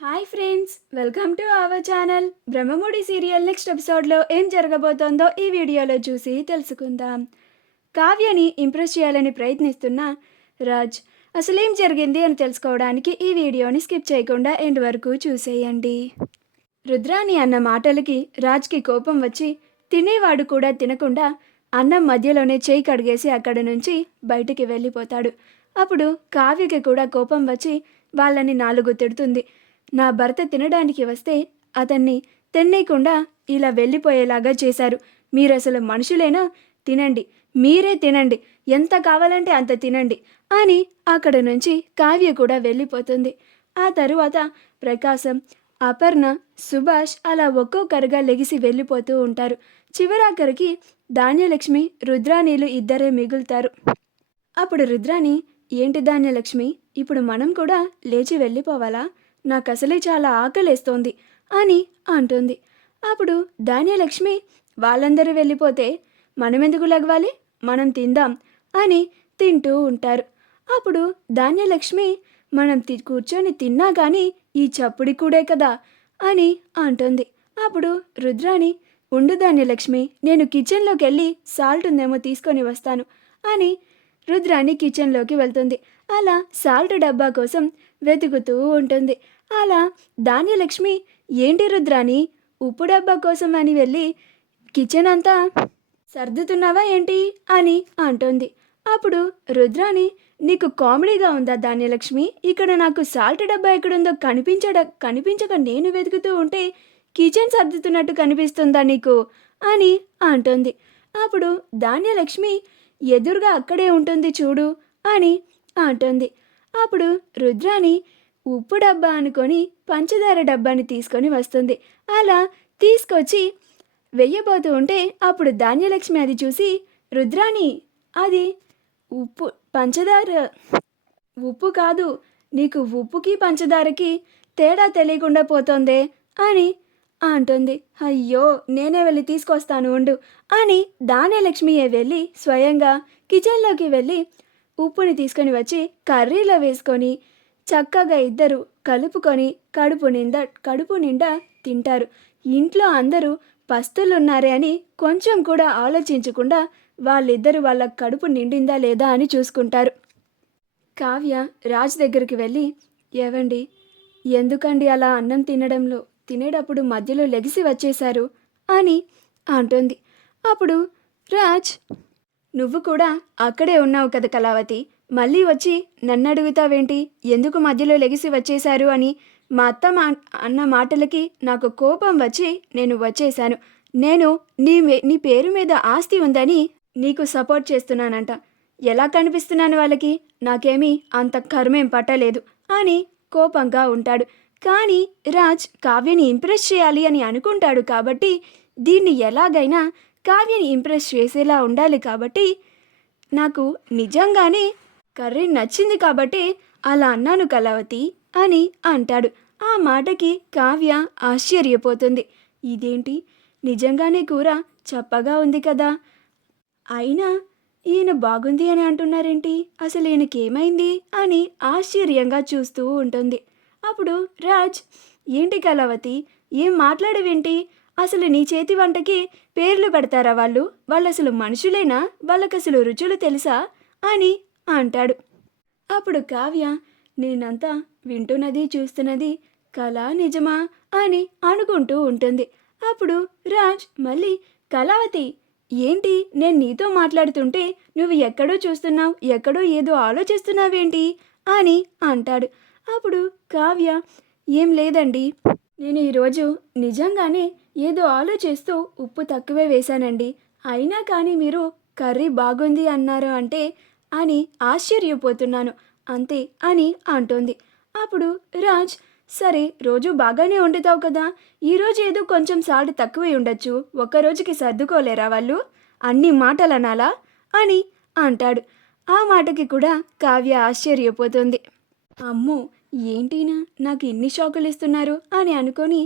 Hi friends, welcome to our channel. Brahmamudi serial next ఎపిసోడ్లో ఏం జరగబోతోందో ఈ వీడియోలో చూసి తెలుసుకుందాం. కావ్యని ఇంప్రెస్ చేయాలని ప్రయత్నిస్తున్న రాజ్ అసలేం జరిగింది అని తెలుసుకోవడానికి ఈ వీడియోని స్కిప్ చేయకుండా ఎండ్ వరకు చూసేయండి. రుద్రాని అన్న మాటలకి రాజ్కి కోపం వచ్చి తినేవాడు కూడా తినకుండా అన్నం మధ్యలోనే చేయి కడిగేసి అక్కడి నుంచి బయటికి వెళ్ళిపోతాడు. అప్పుడు కావ్యకి కూడా కోపం వచ్చి వాళ్ళని నాలుగు తిడుతుంది. నా భర్త తినడానికి వస్తే అతన్ని తినేయకుండా ఇలా వెళ్ళిపోయేలాగా చేశారు. మీరసలు మనుషులేనా? తినండి, మీరే తినండి, ఎంత కావాలంటే అంత తినండి అని అక్కడ నుంచి కావ్య కూడా వెళ్ళిపోతుంది. ఆ తరువాత ప్రకాశం, అపర్ణ, సుభాష్ అలా ఒక్కొక్కరుగా లెగిసి వెళ్ళిపోతూ ఉంటారు. చివరాఖరికి ధాన్యలక్ష్మి, రుద్రాణీలు ఇద్దరే మిగులుతారు. అప్పుడు రుద్రాణి, ఏంటి ధాన్యలక్ష్మి, ఇప్పుడు మనం కూడా లేచి వెళ్ళిపోవాలా? నాకు అసలే చాలా ఆకలేస్తోంది అని అంటుంది. అప్పుడు ధాన్యలక్ష్మి, వాళ్ళందరూ వెళ్ళిపోతే మనమెందుకు లెగవాలి, మనం తిందాం అని తింటూ ఉంటారు. అప్పుడు ధాన్యలక్ష్మి, మనం కూర్చొని తిన్నా కానీ ఈ చప్పుడి కూడే కదా అని అంటుంది. అప్పుడు రుద్రాణి, ఉండు ధాన్యలక్ష్మి, నేను కిచెన్లోకి వెళ్ళి సాల్ట్ ఉందేమో తీసుకొని వస్తాను అని రుద్రాణి కిచెన్లోకి వెళ్తుంది. అలా సాల్ట్ డబ్బా కోసం వెతుకుతూ ఉంటుంది. అలా ధాన్యలక్ష్మి, ఏంటి రుద్రాణి, ఉప్పు డబ్బా కోసం అని వెళ్ళి కిచెన్ అంతా సర్దుతున్నావా ఏంటి అని అంటుంది. అప్పుడు రుద్రాణి, నీకు కామెడీగా ఉందా ధాన్యలక్ష్మి? ఇక్కడ నాకు సాల్ట్ డబ్బా ఎక్కడుందో కనిపించక నేను వెతుకుతూ ఉంటే కిచెన్ సర్దుతున్నట్టు కనిపిస్తుందా నీకు అని అంటుంది. అప్పుడు ధాన్యలక్ష్మి, ఎదురుగా అక్కడే ఉంటుంది చూడు అని అంటుంది. అప్పుడు రుద్రాణి ఉప్పు డబ్బా అనుకొని పంచదార డబ్బాని తీసుకొని వస్తుంది. అలా తీసుకొచ్చి వెయ్యబోతూ ఉంటే అప్పుడు ధాన్యలక్ష్మి అది చూసి, రుద్రాణి, అది ఉప్పు పంచదార, ఉప్పు కాదు, నీకు ఉప్పుకి పంచదారకి తేడా తెలియకుండా పోతోందే అని అంటుంది. అయ్యో, నేనే వెళ్ళి తీసుకొస్తాను ఉండు అని ధాన్యలక్ష్మియే వెళ్ళి స్వయంగా కిచెన్లోకి వెళ్ళి ఉప్పుని తీసుకొని వచ్చి కర్రీలో వేసుకొని చక్కగా ఇద్దరు కలుపుకొని కడుపు నిండా తింటారు. ఇంట్లో అందరూ పస్తులున్నారే అని కొంచెం కూడా ఆలోచించకుండా వాళ్ళిద్దరూ వాళ్ళ కడుపు నిండిందా లేదా అని చూసుకుంటారు. కావ్య రాజ్ దగ్గరికి వెళ్ళి, ఏవండి, ఎందుకండి అలా అన్నం తినేటప్పుడు మధ్యలో లెగిసి వచ్చేశారు అని అంటుంది. అప్పుడు రాజ్, నువ్వు కూడా అక్కడే ఉన్నావు కదా కళావతి, మళ్ళీ వచ్చి నన్ను అడుగుతావేంటి, ఎందుకు మధ్యలో లెగిసి వచ్చేశారు అని? మా అత్త అన్న మాటలకి నాకు కోపం వచ్చి నేను వచ్చేశాను. నేను నీ పేరు మీద ఆస్తి ఉందని నీకు సపోర్ట్ చేస్తున్నానంట. ఎలా కనిపిస్తున్నాను వాళ్ళకి? నాకేమీ అంత కర్మేం పట్టలేదు అని కోపంగా ఉంటాడు. కానీ రాజ్ కావ్యని ఇంప్రెస్ చేయాలి అని అనుకుంటాడు కాబట్టి దీన్ని ఎలాగైనా కావ్యని ఇంప్రెస్ చేసేలా ఉండాలి కాబట్టి నాకు నిజంగానే కర్రీ నచ్చింది కాబట్టి అలా అన్నాను కళావతి అని అంటాడు. ఆ మాటకి కావ్య ఆశ్చర్యపోతుంది. ఇదేంటి, నిజంగానే కూర చప్పగా ఉంది కదా, అయినా ఈయన బాగుంది అని అంటున్నారేంటి, అసలు ఈయనకేమైంది అని ఆశ్చర్యంగా చూస్తూ ఉంటుంది. అప్పుడు రాజ్, ఏంటి కళావతి, ఏం మాట్లాడవేంటి, అసలు నీ చేతి వంటకి పేర్లు పెడతారా వాళ్ళు అసలు మనుషులేనా, వాళ్ళకసలు రుచులు తెలుసా అని అంటాడు. అప్పుడు కావ్య, నేనంతా వింటున్నది చూస్తున్నది కళా నిజమా అని అనుకుంటూ ఉంటుంది. అప్పుడు రాజ్ మళ్ళీ, కళావతి, ఏంటి, నేను నీతో మాట్లాడుతుంటే నువ్వు ఎక్కడో చూస్తున్నావు, ఎక్కడో ఏదో ఆలోచిస్తున్నావేంటి అని అంటాడు. అప్పుడు కావ్య, ఏం లేదండి, నేను ఈరోజు నిజంగానే ఏదో ఆలోచిస్తూ ఉప్పు తక్కువే వేశానండి, అయినా కానీ మీరు కర్రీ బాగుంది అన్నారు అంటే అని ఆశ్చర్యపోతున్నాను అంతే అని అంటుంది. అప్పుడు రాజ్, సరే, రోజు బాగానే వండుతావు కదా, ఈరోజు ఏదో కొంచెం సాల్ట్ తక్కువే ఉండొచ్చు, ఒక్కరోజుకి సర్దుకోలేరా వాళ్ళు, అన్ని మాటలు అనాలా అని అంటాడు. ఆ మాటకి కూడా కావ్య ఆశ్చర్యపోతుంది. అమ్మో, ఏంటినా నాకు ఇన్ని షాకులు ఇస్తున్నారు అని అనుకొని,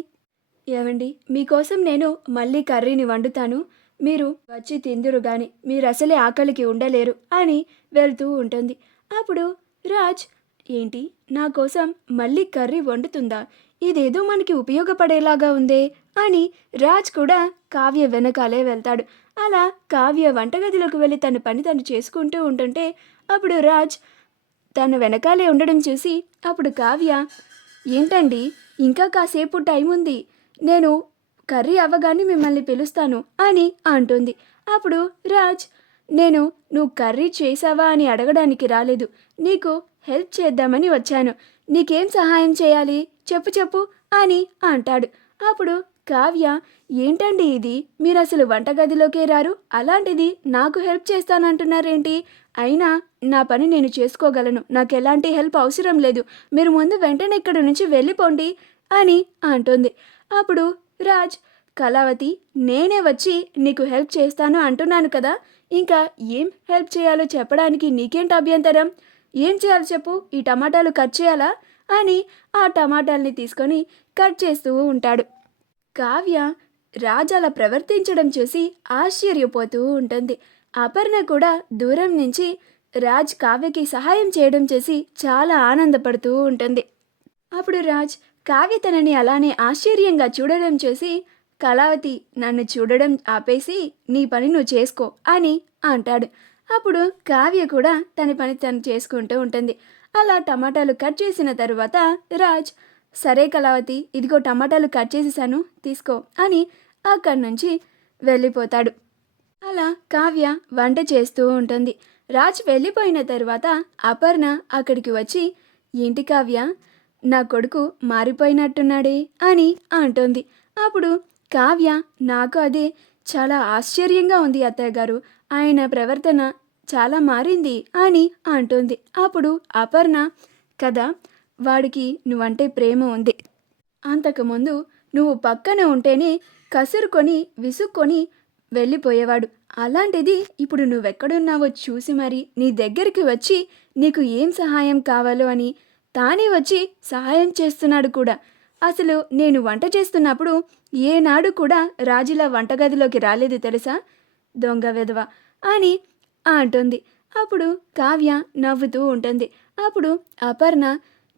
ఏవండి, మీకోసం నేను మళ్ళీ కర్రీని వండుతాను, మీరు వచ్చి తిందురు గాని, మీరు అసలే ఆకలికి ఉండలేరు అని వెళ్తూ ఉంటుంది. అప్పుడు రాజ్, ఏంటి, నా కోసం మళ్ళీ కర్రీ వండుతుందా, ఇదేదో మనకి ఉపయోగపడేలాగా ఉందే అని రాజ్ కూడా కావ్య వెనకాలే వెళ్తాడు. అలా కావ్య వంటగదిలోకి వెళ్ళి తన పని తను చేసుకుంటూ ఉంటుంటే అప్పుడు రాజ్ తన వెనకాలే ఉండడం చూసి అప్పుడు కావ్య, ఏంటండి ఇంకా కాసేపు టైం ఉంది, నేను కర్రీ అవ్వగానే మిమ్మల్ని పిలుస్తాను అని అంటుంది. అప్పుడు రాజ్, నువ్వు కర్రీ చేసావా అని అడగడానికి రాలేదు, నీకు హెల్ప్ చేద్దామని వచ్చాను, నీకేం సహాయం చేయాలి చెప్పు చెప్పు అని అంటాడు. అప్పుడు కావ్య, ఏంటండి ఇది, మీరు అసలు వంటగదిలోకే రారు, అలాంటిది నాకు హెల్ప్ చేస్తానంటున్నారేంటి, అయినా నా పని నేను చేసుకోగలను, నాకు ఎలాంటి హెల్ప్ అవసరం లేదు, మీరు ముందు వెంటనే ఇక్కడి నుంచి వెళ్ళిపోండి అని అంటుంది. అప్పుడు రాజ్, కళావతి, నేనే వచ్చి నీకు హెల్ప్ చేస్తాను అంటున్నాను కదా, ఇంకా ఏం హెల్ప్ చేయాలో చెప్పడానికి నీకేంటి అభ్యంతరం, ఏం చేయాలో చెప్పు, ఈ టమాటాలు కట్ చేయాలా అని ఆ టమాటాలని తీసుకొని కట్ చేస్తూ ఉంటాడు. కావ్య రాజ్ అలా ప్రవర్తించడం చూసి ఆశ్చర్యపోతూ ఉంటుంది. అపర్ణ కూడా దూరం నుంచి రాజ్ కావ్యకి సహాయం చేయడం చూసి చాలా ఆనందపడుతూ ఉంటుంది. అప్పుడు రాజ్ కావ్య తనని అలానే ఆశ్చర్యంగా చూడడం చూసి, కళావతి, నన్ను చూడడం ఆపేసి నీ పని నువ్వు చేసుకో అని అంటాడు. అప్పుడు కావ్య కూడా తన పని తను చేసుకుంటూ ఉంటుంది. అలా టమాటాలు కట్ చేసిన తరువాత రాజ్, సరే కళావతి, ఇదిగో టమాటాలు కట్ చేసేసాను తీసుకో అని అక్కడి నుంచి వెళ్ళిపోతాడు. అలా కావ్య వంట చేస్తూ ఉంటుంది. రాజ్ వెళ్ళిపోయిన తర్వాత అపర్ణ అక్కడికి వచ్చి, ఏంటి కావ్య, నా కొడుకు మారిపోయినట్టున్నాడే అని అంటుంది. అప్పుడు కావ్య, నాకు అదే చాలా ఆశ్చర్యంగా ఉంది అత్తయ్య గారు, ఆయన ప్రవర్తన చాలా మారింది అని అంటుంది. అప్పుడు అపర్ణ, కదా, వాడికి నువ్వంటే ప్రేమ ఉంది, అంతకుముందు నువ్వు పక్కన ఉంటేనే కసురుకొని విసుక్కొని వెళ్ళిపోయేవాడు, అలాంటిది ఇప్పుడు నువ్వెక్కడున్నావో చూసి మరి నీ దగ్గరికి వచ్చి నీకు ఏం సహాయం కావాలో అని తానే వచ్చి సహాయం చేస్తున్నాడు కూడా. అసలు నేను వంట చేస్తున్నప్పుడు ఏనాడు కూడా రాజులా వంటగదిలోకి రాలేదు తెలుసా, దొంగ వెధవ అని అంటుంది. అప్పుడు కావ్య నవ్వుతూ ఉంటుంది. అప్పుడు అపర్ణ,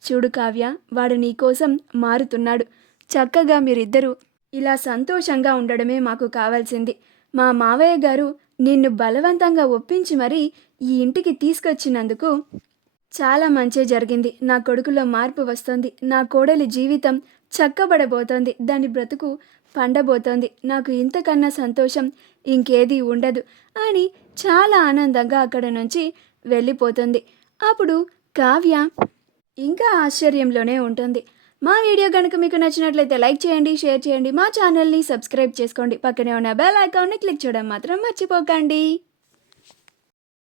చూడు కావ్య, వాడు నీకోసం మారుతున్నాడు, చక్కగా మీరిద్దరూ ఇలా సంతోషంగా ఉండడమే మాకు కావాల్సింది. మా మావయ్య గారు నిన్ను బలవంతంగా ఒప్పించి మరీ ఈ ఇంటికి తీసుకొచ్చినందుకు చాలా మంచి జరిగింది, నా కొడుకులో మార్పు వస్తుంది, నా కోడలి జీవితం చక్కబడబోతోంది, దాని బ్రతుకు పండబోతోంది, నాకు ఇంతకన్నా సంతోషం ఇంకేది ఉండదు అని చాలా ఆనందంగా అక్కడ నుంచి వెళ్ళిపోతుంది. అప్పుడు కావ్య ఇంకా ఆశ్చర్యంలోనే ఉంటుంది. మా వీడియో కనుక మీకు నచ్చినట్లయితే లైక్ చేయండి, షేర్ చేయండి, మా ఛానల్ని సబ్స్క్రైబ్ చేసుకోండి, పక్కనే ఉన్న బెల్ ఐకాన్ని క్లిక్ చేయడం మాత్రం మర్చిపోకండి.